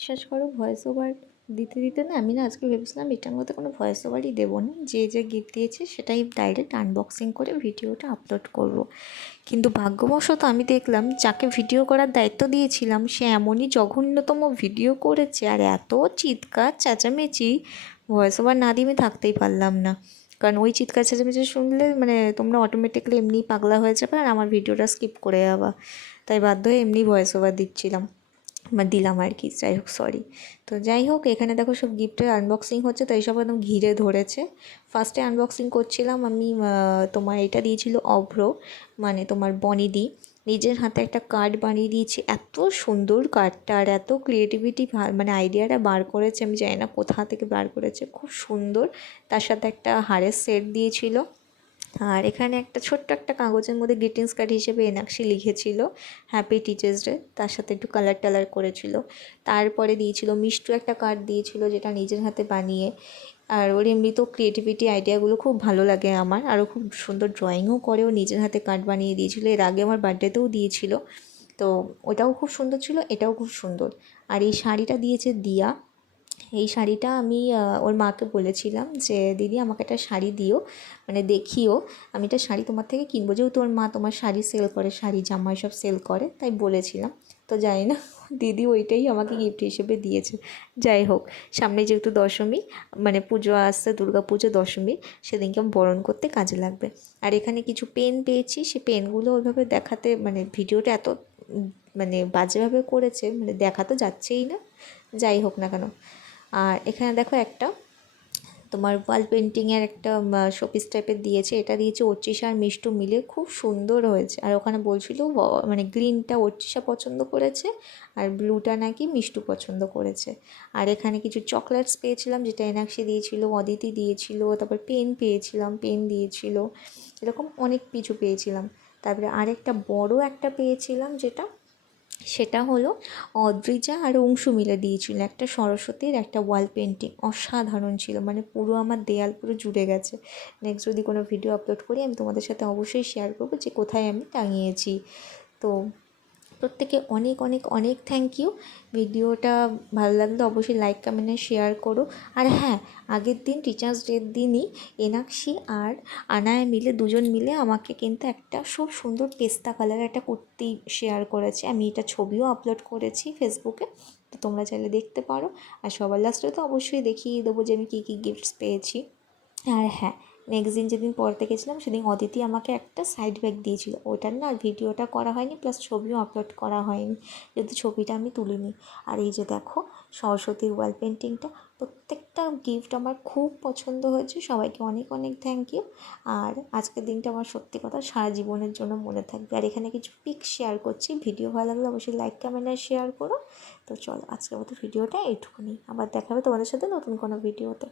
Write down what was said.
বিশ্বাস করো voice over দিতে দিতে না আমি না আজকে ভেবেছিলাম এটার মধ্যে কোনো ভয়েস ওভারই দেবো না। যে যে গিফট দিয়েছে সেটাই ডাইরেক্ট আনবক্সিং করে ভিডিওটা আপলোড করব। কিন্তু ভাগ্যবশত আমি দেখলাম যাকে ভিডিও করার দায়িত্ব দিয়েছিলাম, সে এমনই জঘন্যতম ভিডিও করেছে আর এত চিৎকার চেঁচামেচি ভয়েস ওভার না দিয়ে আমি থাকতেই পারলাম না। কারণ ওই চিৎকার চেঁচামেচি শুনলে মানে তোমরা অটোমেটিকলি এমনি পাগলা হয়ে যাবে আর আমার ভিডিওটা স্কিপ করে যাবা। তাই বাধ্য হয়ে এমনি ভয়েস ওভার দিচ্ছিলাম। বা দিলাম আর কি, যাই হোক সরি তো যাই হোক, এখানে দেখো সব গিফটের আনবক্সিং হচ্ছে, তো এইসব একদম ঘিরে ধরেছে। ফার্স্টে আনবক্সিং করছিলাম আমি তোমার এটা দিয়েছিল অভ্র মানে তোমার বনিদি। নিজের হাতে একটা কার্ড বানিয়ে দিয়েছি, এত সুন্দর কার্ডটা আর এত ক্রিয়েটিভিটি মানে আইডিয়াটা বার করেছে, আমি জানি না কোথা থেকে বার করেছে, খুব সুন্দর। তার সাথে একটা হারের সেট দিয়েছিল। আর এখানে একটা ছোট্ট একটা কাগজের মধ্যে গ্রিটিংস কার্ড হিসেবে এনাক্সি লিখেছিল হ্যাপি টিচার্স ডে তার সাথে একটু কালার টালার করেছিল। তারপরে দিয়েছিল, মিষ্টু একটা কার্ড দিয়েছিল যেটা নিজের হাতে বানিয়ে। আর ওর এমনিতেও ক্রিয়েটিভিটি আইডিয়াগুলো খুব ভালো লাগে আমার, আরও খুব সুন্দর ড্রয়িংও করে ও নিজের হাতে কার্ড বানিয়ে দিয়েছিল। এর আগে আমার বার্থডেতেও দিয়েছিল। তো ওটাও খুব সুন্দর ছিল, এটাও খুব সুন্দর। আর এই শাড়িটা দিয়েছে দিয়া। এই শাড়িটা আমি ওর মাকে বলেছিলাম যে, দিদি, আমাকে একটা শাড়ি দিও মানে দেখিও। আমি একটা শাড়ি তোমার থেকে কিনবো। যেহেতু ওর মা তোমার শাড়ি সেল করে, শাড়ি জামা সব সেল করে, তাই বলেছিলাম। তো জানি না, দিদি ওইটাই আমাকে গিফট হিসেবে দিয়েছে। যাই হোক, সামনে যেহেতু দশমী মানে পুজো আসছে, দুর্গা পুজো দশমী, সেদিনকে আমি বরণ করতে কাজে লাগবে। আর এখানে কিছু পেন পেয়েছি, সে পেনগুলো ওইভাবে দেখাতে মানে ভিডিওটা এত মানে বাজেভাবে করেছে মানে দেখা তো যাচ্ছেই না। যাই হোক না কেন। আর এখানে দেখো একটা, তোমার ওয়াল পেন্টিংয়ের একটা শোপিস টাইপের দিয়েছে। এটা দিয়েছে অর্চিসা আর মিষ্টু মিলে। খুব সুন্দর হয়েছে। আর ওখানে বলছিল মানে গ্রিনটা অর্চিসা পছন্দ করেছে আর ব্লুটা নাকি মিষ্টু পছন্দ করেছে। আর এখানে কিছু চকলেটস পেয়েছিলাম, যেটা এনাক্সি দিয়েছিল, অদিতি দিয়েছিল, তারপর পেন পেয়েছিলাম পেন দিয়েছিল। এরকম অনেক কিছু পেয়েছিলাম। তারপরে আরেকটা বড় একটা পেয়েছিলাম, যেটা সেটা হলো অদ্রিজা আর অংশু মিলে দিয়েছিল। একটা সরস্বতীর, একটা ওয়াল পেন্টিং অসাধারণ ছিল। মানে পুরো আমার দেয়াল পুরো জুড়ে গেছে। নেক্সট যদি কোনো ভিডিও আপলোড করি, আমি তোমাদের সাথে অবশ্যই শেয়ার করব যে কোথায় আমি টাঙিয়েছি। তো প্রত্যেকে অনেক অনেক অনেক থ্যাংক ইউ ভিডিওটা ভালো লাগলে অবশ্যই লাইক কমেন্টে শেয়ার করো। আর হ্যাঁ আগের দিন টিচার্স ডের দিনই এনাক্ষী আর আনায় মিলে দুজন মিলে আমাকে কিন্তু একটা খুব সুন্দর পেস্তা কালার একটা কুর্তি শেয়ার করেছে। আমি এটা ছবিও আপলোড করেছি ফেসবুকে তো তোমরা চাইলে দেখতে পারো। আর সবার লাস্টে তো অবশ্যই দেখিয়ে দেবো যে আমি কী কী গিফটস পেয়েছি। আর হ্যাঁ নেক্সট দিন যেদিন পড়তে গেছিলাম, সেদিন অদিতি আমাকে একটা সাইড ব্যাগ দিয়েছিল। ওটার না ভিডিওটা করা হয়নি প্লাস ছবিও আপলোড করা হয়নি, যদি ছবিটা আমি তুলিনি আর এই যে দেখো, সরস্বতীর ওয়াল পেন্টিংটা প্রত্যেকটা গিফট আমার খুব পছন্দ হয়েছে। সবাইকে অনেক অনেক থ্যাংক ইউ আর আজকের দিনটা আমার সত্যি কথা সারা জীবনের জন্য মনে থাকবে। আর এখানে কিছু পিক শেয়ার করছি। ভিডিও ভালো লাগলে অবশ্যই লাইক কমেন্ট আর শেয়ার করো। তো চলো, আজকের মতো ভিডিওটা এইটুকুনি। আবার দেখা হবে তোমাদের সাথে নতুন কোনো ভিডিওতে